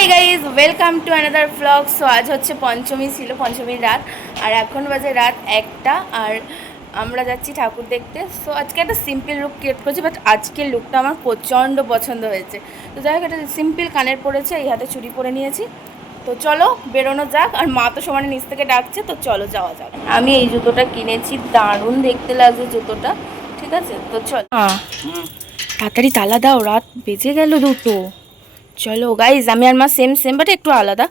Hi guys, welcome to another blog. So আজ হচ্ছে পঞ্চমী, ছিল পঞ্চমীর রাত, আর এখন বাজে রাত 1টা। আর আমরা যাচ্ছি ঠাকুর দেখতে। সো আজকে একটা সিম্পল লুক ক্রিয়েট করছি, বাট আজকের লুকটা আমার প্রচণ্ড পছন্দ হয়েছে। তো যাই হোক, একটা সিম্পল কানের পরেছে, এই হাতে চুড়ি পরে নিয়েছি। তো চলো বেরোনো যাক। আর মা তো সমানে নিচ থেকে ডাকছে, তো চলো যাওয়া যাক। আমি এই জুতোটা কিনেছি, দারুণ দেখতে লাগছে জুতোটা। ঠিক আছে, তো চল। তাড়াতাড়ি তালা দাও, রাত বেজে গেল 2টো। চলো গাইজ, আমি আর মা সেম সেম বাট একটু আলাদা।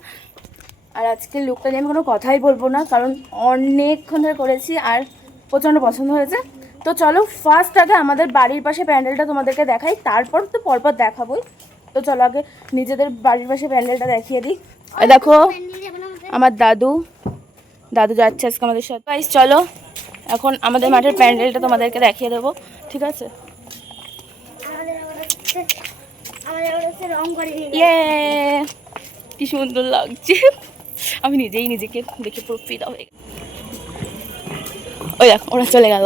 আর আজকের লুকটা নিয়ে আমি কোনো কথাই বলবো না, কারণ অনেকক্ষণ ধরে করেছি আর প্রচণ্ড পছন্দ হয়েছে। তো চলো ফার্স্ট আগে আমাদের বাড়ির পাশে প্যান্ডেলটা তোমাদেরকে দেখাই, তারপর তো পরপর দেখাবোই। তো চলো আগে নিজেদের বাড়ির পাশে প্যান্ডেলটা দেখিয়ে দিই। দেখো আমার দাদু যাচ্ছে আজকে আমাদের সাথে। গাইজ চলো এখন আমাদের মাঠের প্যান্ডেলটা তোমাদেরকে দেখিয়ে দেবো, ঠিক আছে? ইয়ে, কি সুন্দর লাগছে। আমি নিজেই নিজেকে দেখে পুরো ফিদা হয়ে গেল। ওই দেখ, ওরা চলে গেল।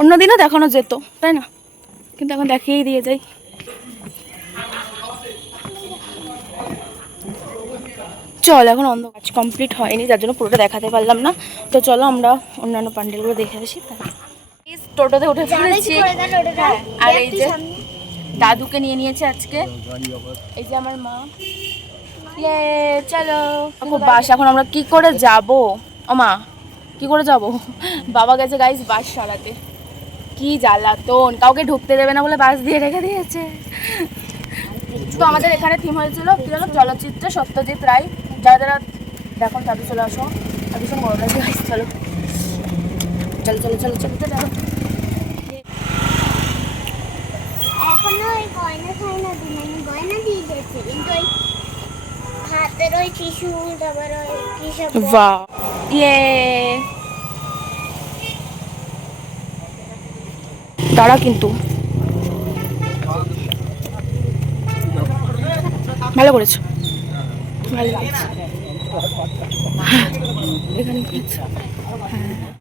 অন্যদিনও দেখানো যেত, তাই না? কিন্তু এখন দেখিয়েই দিয়ে যাই। চল, এখন অন্য কাজ কমপ্লিট হয়নি, যার জন্য পুরোটা দেখাতে পারলাম না। তো চলো আমরা অন্যান্য প্যান্ডেলগুলো দেখে আসি। টোটোতে উঠে পড়েছি, আর এই যে দাদুকে নিয়ে নিয়েছে আজকে, এই যে আমার মা। চলো খুব বাস, এখন আমরা কি করে যাব? ও মা, কি করে যাব? বাবা গেছে গাইস বাস সারাতে। কি জ্বালাতন, কাউকে ঢুকতে দেবে না বলে বাস দিয়ে রেখে দিয়েছে। তো আমাদের এখানে থিম হয়েছিল কি হলো, চলচ্চিত্র সত্যজিৎ রায়। যারা যারা দেখো তাদের চলে আসো। আর ভীষণ বড় লাগছে গাইস। চলো চলো চলো চলো চলো চলো। এখনো ওই গয়না খাইনা দিলাম, গয়না দিয়ে দিয়েছে, কিন্তু ওই হাতের ওই টিস্যু, তারপর ওই কি সব। বাহ, ইয়ে। দাঁড়া কিন্তু, ভালো করেছো, ভালো লাগছে।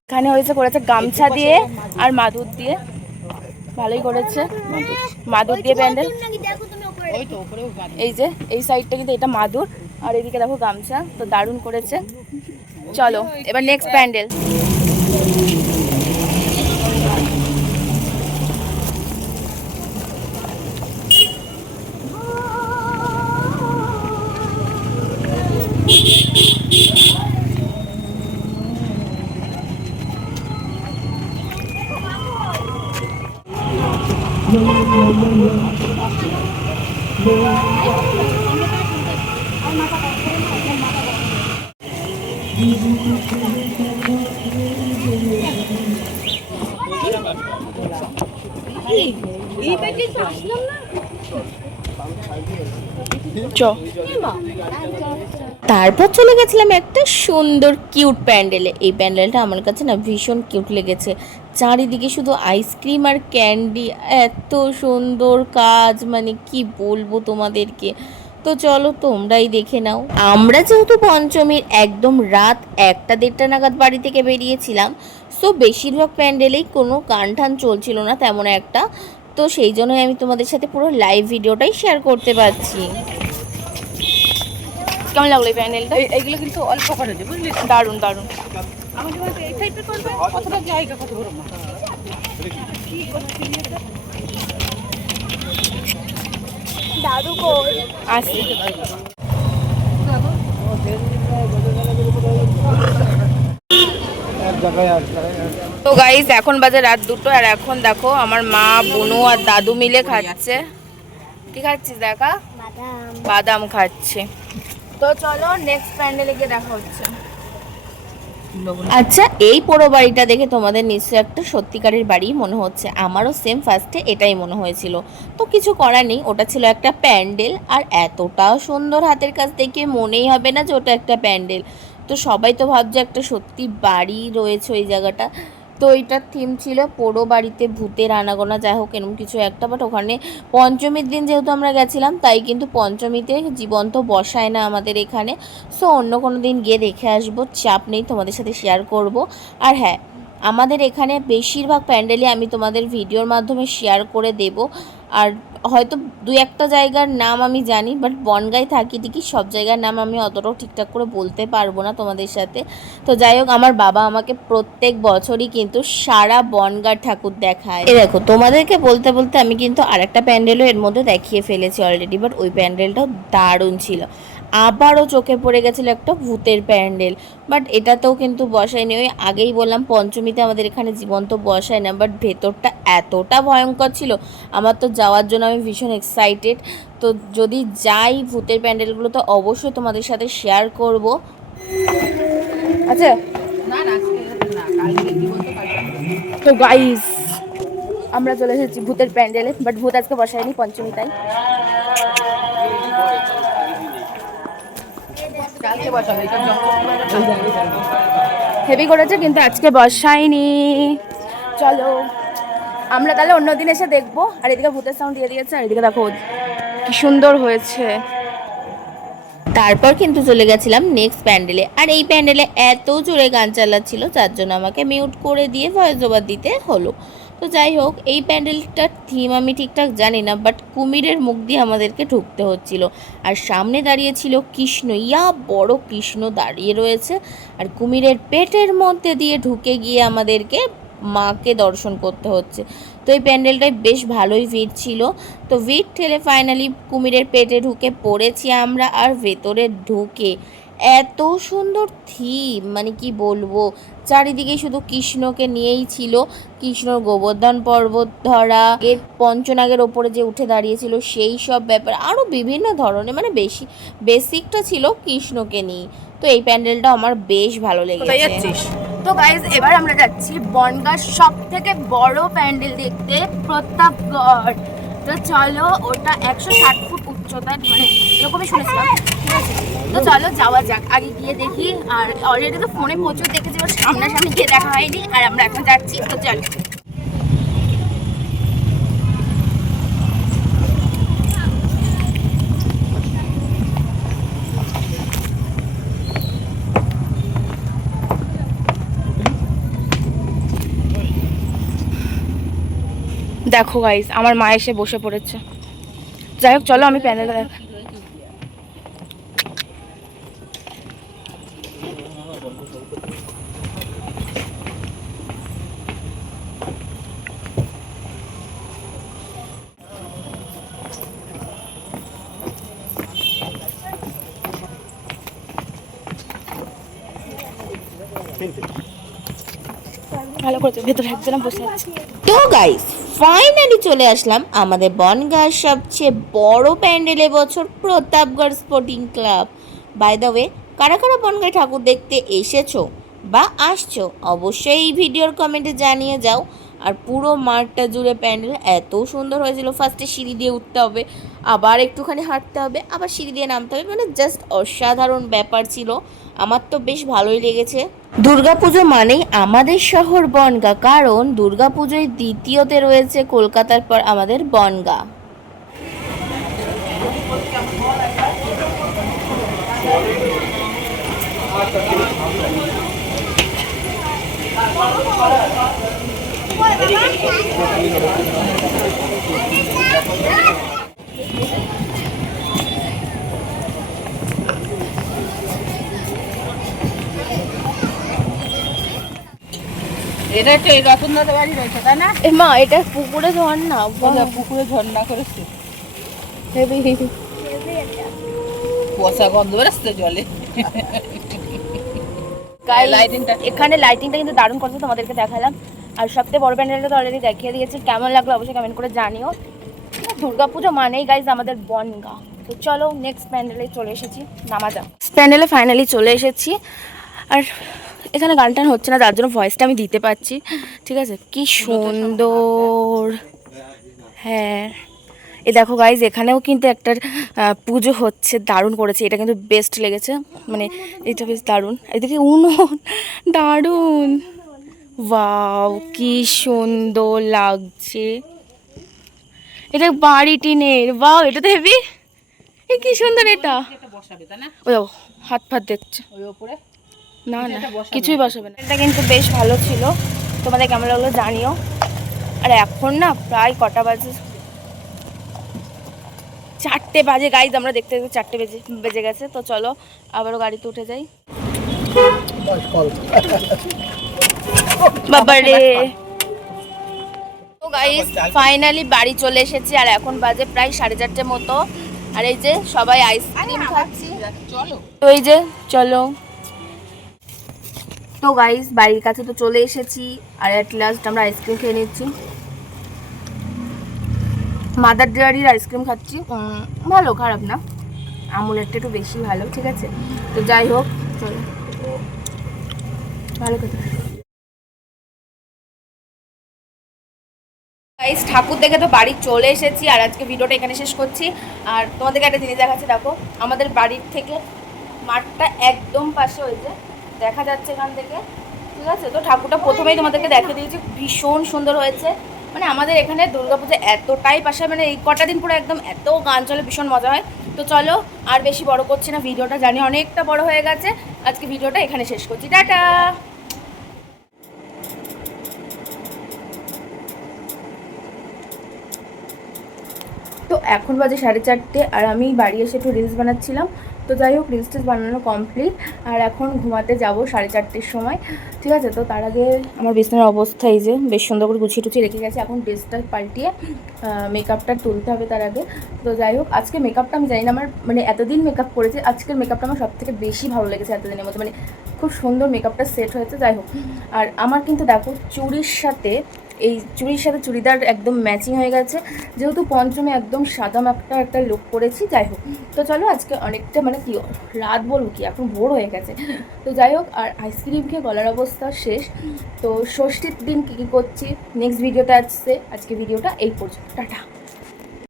এখানে হয়েছে করেছে গামছা দিয়ে আর মাদুর দিয়ে, ভালোই করেছে। মাদুর দিয়ে প্যান্ডেল। এই যে এই সাইডটা কিন্তু এটা মাদুর, আর এদিকে দেখো গামছা। তো দারুণ করেছে। চলো এবার নেক্সট প্যান্ডেল। তারপর চলে গেছিলাম একটা সুন্দর কিউট প্যান্ডেলে। এই প্যান্ডেলটা আমার কাছে না ভীষণ কিউট লেগেছে। চারিদিকে শুধু আইসক্রিম আর ক্যান্ডি, এত সুন্দর কাজ, মানে কি বলবো তোমাদেরকে। তো চলো তোমরাই দেখে নাও। আমরা যেহেতু পঞ্চমীর একদম রাত 1টা-1:30 নাগাদ বাড়ি থেকে বেরিয়েছিলাম, সো বেশিরভাগ প্যান্ডেলেই কোনো গান টান চলছিল না তেমন একটা। তো সেই জন্যই আমি তোমাদের সাথে পুরো লাইভ ভিডিওটাই শেয়ার করতে পারছি। কেমন লাগলো এই প্যান্ডেলটা? এইগুলো কিন্তু অল্প করে দেবে, বুঝলি? দারুণ দারুণ। আমাদের মধ্যে এই টাইপের করবে, কতটা জায়গা, কত বড় মাথা। দাদু কই আসি। তো গাইস এখন বাজে রাত 2টো, আর এখন দেখো আমার মা, বোনু আর দাদু মিলে খাচ্ছে। কি খাচ্ছিস? দেখা, বাদাম খাচ্ছে। তো চলো নেক্সট প্যান্ডেলে গিয়ে দেখা হচ্ছে। আচ্ছা, এই পোড়ো বাড়িটা দেখে তোমাদের নিশ্চয়ই একটা সত্যিকারের বাড়ি মনে হচ্ছে। আমারও সেম ফার্স্টে এটাই মনে হয়েছিল। তো কিছু করার নেই, ওটা ছিল একটা প্যান্ডেল। আর এতটা সুন্দর হাতের কাজ দেখে মনেই হবে না যে ওটা একটা প্যান্ডেল। তো সবাই তো ভাবছে একটা সত্যি বাড়ি রয়েছে ওই জায়গাটা। তো এটার থিম ছিল পোড়ো বাড়িতে ভূতের আনাগোনা, যাই হোক এরকম কিছু একটা। বাট ওখানে পঞ্চমীর দিন যেহেতু আমরা গেছিলাম, তাই কিন্তু পঞ্চমীতে জীবন্ত বসায় না আমাদের এখানে। সো অন্য কোনো দিন গিয়ে দেখে আসবো, চাপ নেই, তোমাদের সাথে শেয়ার করব। আর হ্যাঁ, আমাদের এখানে বেশিরভাগ প্যান্ডেলে আমি তোমাদের ভিডিওর মাধ্যমে শেয়ার করে দেব। আর হয়তো দু একটা জায়গার নাম আমি জানি, বাট বনগাঁয় থাকি ঠিকই, সব জায়গার নাম আমি অতটাও ঠিকঠাক করে বলতে পারবো না তোমাদের সাথে। তো যাই হোক, আমার বাবা আমাকে প্রত্যেক বছরই কিন্তু সারা বনগাঁর ঠাকুর দেখায়। এ দেখো, তোমাদেরকে বলতে বলতে আমি কিন্তু আরেকটা প্যান্ডেলও এর মধ্যে দেখিয়ে ফেলেছি অলরেডি, বাট ওই প্যান্ডেলটাও দারুণ ছিল। আবারও চোখে পড়ে গেছিলো একটা ভূতের প্যান্ডেল, বাট এটাতেও কিন্তু বসায়নি। ওই আগেই বললাম পঞ্চমীতে আমাদের এখানে জীবন্ত বসায় না, বাট ভেতরটা এতটা ভয়ঙ্কর ছিল, আমার তো যাওয়ার জন্য আমি ভীষণ এক্সাইটেড। তো যদি যাই ভূতের প্যান্ডেলগুলো তো অবশ্যই তোমাদের সাথে শেয়ার করব। আচ্ছা, তো গাইস আমরা চলে এসেছি ভূতের প্যান্ডেলে, বাট ভূত আজকে বসায়নি, পঞ্চমী তাই। হেভি করেছে কিন্তু আজকে বসায়নি। চলো আমরা তাহলে অন্যদিন এসে দেখবো। আর এদিকে ভূতের সাউন্ড দিয়ে দিয়েছে, আর এদিকে দেখো কি সুন্দর হয়েছে। তারপর কিন্তু চলে গেছিলাম নেক্সট প্যান্ডেলে, আর এই প্যান্ডেলে এত জোরে গান চালাচ্ছিল যার জন্য আমাকে মিউট করে দিয়ে ভয়েস ওভার দিতে হলো। তো যাই হোক, এই প্যান্ডেলটার থিম আমি ঠিকঠাক জানি না, বাট কুমিরের মুখ দিয়ে আমাদেরকে ঢুকতে হচ্ছিল। আর সামনে দাঁড়িয়েছিল কৃষ্ণ, ইয়া বড় কৃষ্ণ দাঁড়িয়ে রয়েছে, আর কুমিরের পেটের মধ্যে দিয়ে ঢুকে গিয়ে আমাদেরকে মাকে দর্শন করতে হচ্ছে। তো এই প্যান্ডেলটায় বেশ ভালোই ভিড় ছিল। তো ভিড় ঠেলে ফাইনালি কুমিরের পেটে ঢুকে পড়েছি আমরা। আর ভেতরে ঢুকে এত সুন্দর থিম, মানে কি বলবো, চারিদিকে শুধু কৃষ্ণকে নিয়েই ছিল। কৃষ্ণর গোবর্ধন পর্বত ধরা, এর পঞ্চনাগের ওপরে যে উঠে দাঁড়িয়েছিল সেই সব ব্যাপার, আরও বিভিন্ন ধরনের, মানে বেসিকটা ছিল কৃষ্ণকে নিয়ে। তো এই প্যান্ডেলটা আমার বেশ ভালো লেগেছে। তো গাইজ এবার আমরা যাচ্ছি বনগাঁর সব থেকে বড় প্যান্ডেল দেখতে, প্রতাপগড়। তো চলো, ওটা 160 ফুট উচ্চতার, মানে এরকমই শুনেছিলাম, ঠিক আছে। তো চলো যাওয়া যাক, আগে গিয়ে দেখি। আর অলরেডি তো ফোনে প্রচুর দেখেছি, ওর সামনাসামনি গিয়ে দেখা হয়নি। আর আমরা এখন যাচ্ছি, তো চলো। দেখো গাইস, আমার মা এসে বসে পড়েছে। যাই হোক চলো, আমি প্যান্ডেলটা দেখ। ভালো করেছে, ভেতরে একজন বসে আছে। তো গাইস ফাইনালি চলে আসলাম আমাদের বনগাঁর সবচেয়ে বড় প্যান্ডেল এবছর, Pratapgarh sporting club. By the way, কারা কারা বনগাঁয় ঠাকুর দেখতে এসেছো বা আসছো অবশ্যই এই ভিডিওর কমেন্টে জানিয়ে যাও। আর পুরো মাঠটা জুড়ে প্যান্ডেল এত সুন্দর হয়েছিল। ফার্স্টে সিঁড়ি দিয়ে উঠতে হবে, আবার একটুখানি হাঁটতে হবে, আবার সিঁড়ি দিয়ে নামতে হবে, মানে জাস্ট অসাধারণ ব্যাপার ছিল। আমার তো বেশ ভালোই লেগেছে। দুর্গাপুজো মানেই আমাদের শহর বনগাঁ, কারণ দুর্গাপুজোয় দ্বিতীয়তে রয়েছে কলকাতার পর আমাদের বনগাঁ। এটা তো এই রতন দাদা বাড়ি রয়েছে, তাই না? এ মা, এটা পুকুরে ঝর্ণা, পুকুরে ঝর্ণা করেছে, হেভি হেভি কুয়াশা গন্ধ বেরোচ্ছে জলে। এখানে লাইটিংটা কিন্তু দারুণ করছে, তোমাদেরকে দেখালাম। আর সবথেকে বড় প্যান্ডেলটা তো অলরেডি দেখিয়ে দিয়েছি, কেমন লাগলো অবশ্যই কমেন্ট করে জানিও। দুর্গাপুজো মানেই গাইজ আমাদের বনগাঁ। তো চলো নেক্সট প্যান্ডেলে চলে এসেছি, নামা যাক। প্যান্ডেলে ফাইনালি চলে এসেছি। আর এখানে গান টান হচ্ছে না, যার জন্য ভয়েসটা আমি দিতে পারছি, ঠিক আছে। কি সুন্দর, হ্যাঁ। এই দেখো গাইজ, এখানেও কিন্তু একটা পুজো হচ্ছে, দারুণ করেছে, এটা কিন্তু বেস্ট লেগেছে, মানে এটা বেশ দারুণ। এদিকে উনুন, দারুণ, ওয়াও কি সুন্দর লাগছে। এটা বাড়ি টিনের, ওয়াও এটা তো হেভি, এ কি সুন্দর। এটা ওই হাত ফাত দেখছে, ওই উপরে না না কিছুই বসাবে না। এটা কিন্তু বেশ ভালো ছিল। তোমাদের কেমন লাগলো জানিও। আর এখন না প্রায় কটা বাজে, 4টে বাজে গাইজ, আমরা দেখতে দেখতে 4টে বেজে গেছে। তো চলো আবারও গাড়িতে উঠে যাই। বাবারে, তো গাইজ ফাইনালি বাড়ি চলে এসেছি আর এখন বাজে প্রায় 4:30 মতো। আর এই যে সবাই আইসক্রিম খাচ্ছি, তো এই যে চলো। তো গাইজ বাড়ির কাছে তো চলে এসেছি আর অ্যাট লাস্ট আমরা আইসক্রিম খেয়ে নিচ্ছি। মাদার ডেয়ারির আইসক্রিম খাচ্ছি, ভালো, খারাপ না, আমুলেরটা একটু বেশি ভালো, ঠিক আছে। তো যাই হোক চলো, ভালো কথা। গাইস ঠাকুর দেখে তো বাড়ি চলে এসেছি আর আজকে ভিডিওটা এখানে শেষ করছি। আর তোমাদেরকে একটা জিনিস দেখাচ্ছি, দেখো আমাদের বাড়ির থেকে মাঠটা একদম পাশে হয়েছে, দেখা যাচ্ছে এখান থেকে, ঠিক আছে। তো ঠাকুরটা প্রথমেই তোমাদেরকে দেখে দিয়েছি, ভীষণ সুন্দর হয়েছে। মানে আমাদের এখানে দুর্গাপূজা এতটাই পাশে, মানে এই কটা দিন পুরো একদম এত গান চলে, ভীষণ মজা হয়। তো চলো আর বেশি বড় করছি না ভিডিওটা, জানি অনেকটা বড় হয়ে গেছে। আজকে ভিডিওটা এখানে শেষ করছি, টাটা। তো এখন বাজে 4:30 আর আমি বাড়ি এসে একটু রিলস বানাচ্ছিলাম। তো যাই হোক রিলস টিলস বানানো কমপ্লিট আর এখন ঘুমাতে যাব 4:30-র সময়, ঠিক আছে। তো তার আগে আমার বিছানার অবস্থা এই যে বেশ সুন্দর করে গুছিয়ে টুছিয়ে রেখে গেছে, এখন ড্রেসটা পাল্টিয়ে মেকআপটা তুলতে হবে তার আগে। তো যাই হোক আজকে মেকআপটা আমি জানি না, আমার মানে এতদিন মেকআপ করেছি, আজকের মেকআপটা আমার সবথেকে বেশি ভালো লেগেছে এতদিনের মধ্যে, মানে খুব সুন্দর মেকআপটা সেট হয়েছে। যাই হোক, আর আমার কিন্তু দেখো চুড়ির সাথে চুড়িদার একদম ম্যাচিং হয়ে গেছে, যেহেতু পঞ্চমে একদম সাদা মাপটা একটা লুক করেছি। যাই হোক, তো চলো আজকে অনেকটা মানে কি রাত বলবো কি, এখন ভোর হয়ে গেছে। তো যাই হোক, আর আইসক্রিম খেয়ে গলার অবস্থা শেষ। তো ষষ্ঠীর দিন কী কী করছি নেক্সট ভিডিওতে আসছে, আজকে ভিডিওটা এই পর্যন্ত, টাটা।